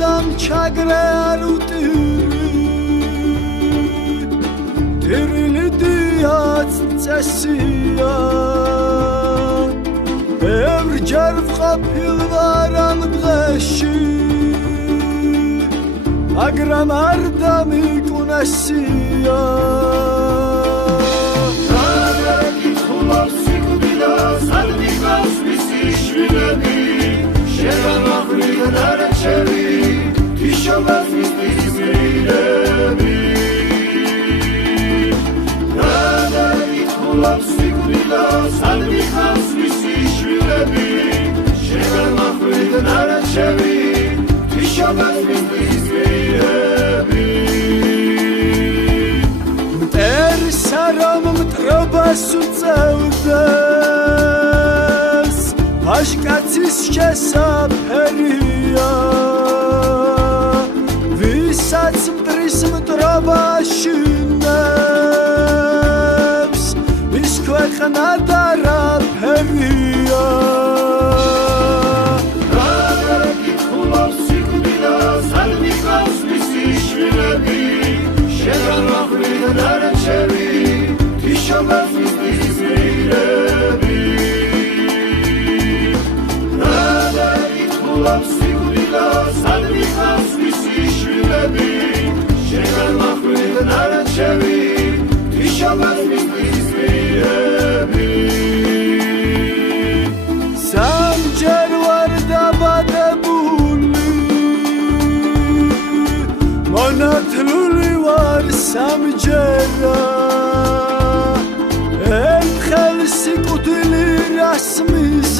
დამ ჩაგრე არ უტირი დირილი დიაც წესია ბევრჯერ ვყოფილ ვარ ამ დღეში მაგრამ არ დამიკუნესია Saram mtrobas utsevdes Ashkatis shesaperia Visats mtris mtrobas shines Miskwekna daraperia Radekit khulov sikudila Salmikas misishvilebi Shegan machridan aracheri Samjer var dabadebuli Monatluli var samjera Sikudili rasmizams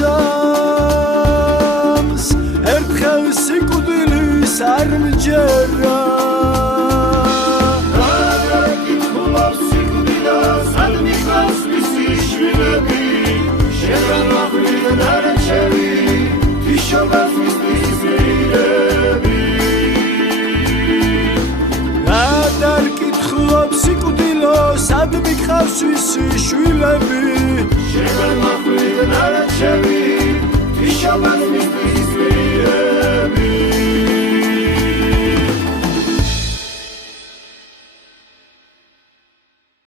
Ertkhev sikudili sarmjera Radekit khulov sikudila Salmikas misishvilebi Shegan machridan aracheri Tishabas misbizvilebi Radekit khulov sikudila Sad mikhavs visi shvilebi Shegan